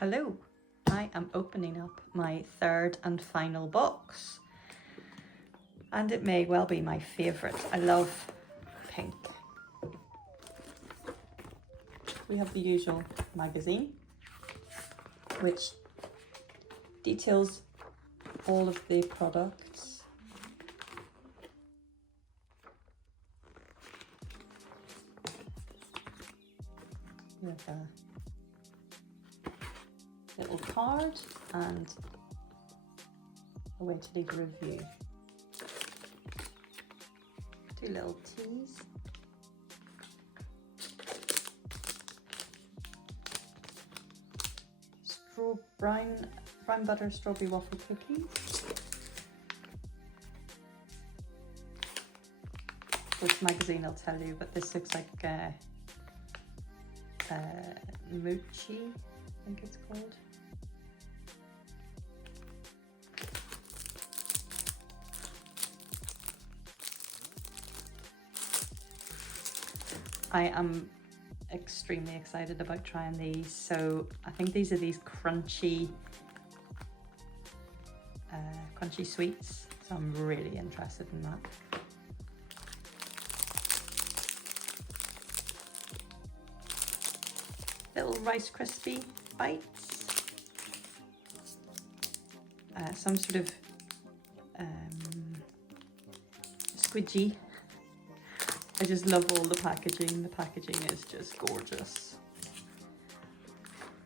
Hello, I am opening up my third and final box, and it may well be my favourite. I love pink. We have the usual magazine, which details all of the products. We have a little card and a way to leave a review. Two little teas. Brown butter strawberry waffle cookies. This magazine will tell you, but this looks like mochi, I think it's called. I am extremely excited about trying these. So I think these are these crunchy sweets. So I'm really interested in that. Little Rice Krispie bites. Some sort of squidgy. I just love all the packaging. The packaging is just gorgeous.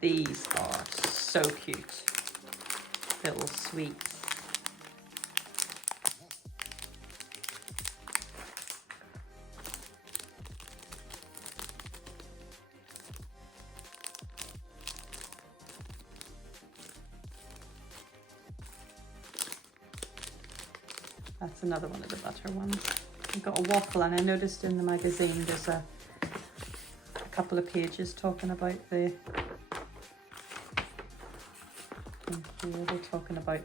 These are so cute. Little sweets. That's another one of the butter ones. We've got a waffle, and I noticed in the magazine there's a couple of pages talking about the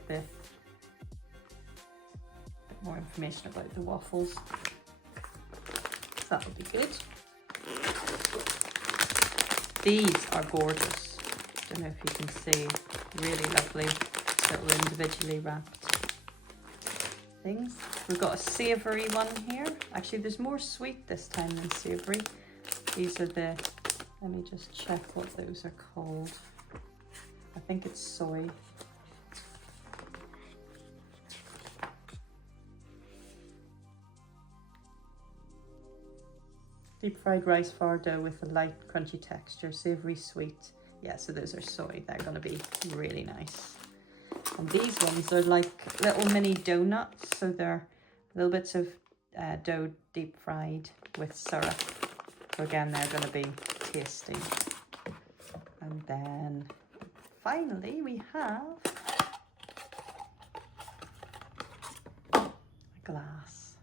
bit more information about the waffles. So that would be good. These are gorgeous. Don't know if you can see. Really lovely little individually wrapped things. We've got a savoury one here. Actually, there's more sweet this time than savoury. These are the, let me just check what those are called. I think it's soy. Deep fried rice flour dough with a light crunchy texture, savoury sweet. Yeah, so those are soy. They're going to be really nice. And these ones are like little mini donuts, so they're little bits of dough deep fried with syrup. So again, they're going to be tasty. And then finally we have a glass.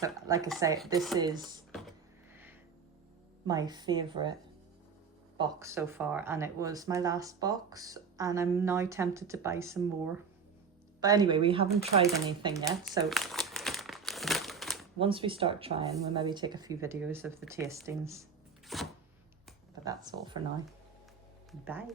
So like I say, this is my favourite box so far, and it was my last box, and I'm now tempted to buy some more. But anyway, we haven't tried anything yet, so once we start trying, we'll maybe take a few videos of the tastings. But that's all for now. Bye.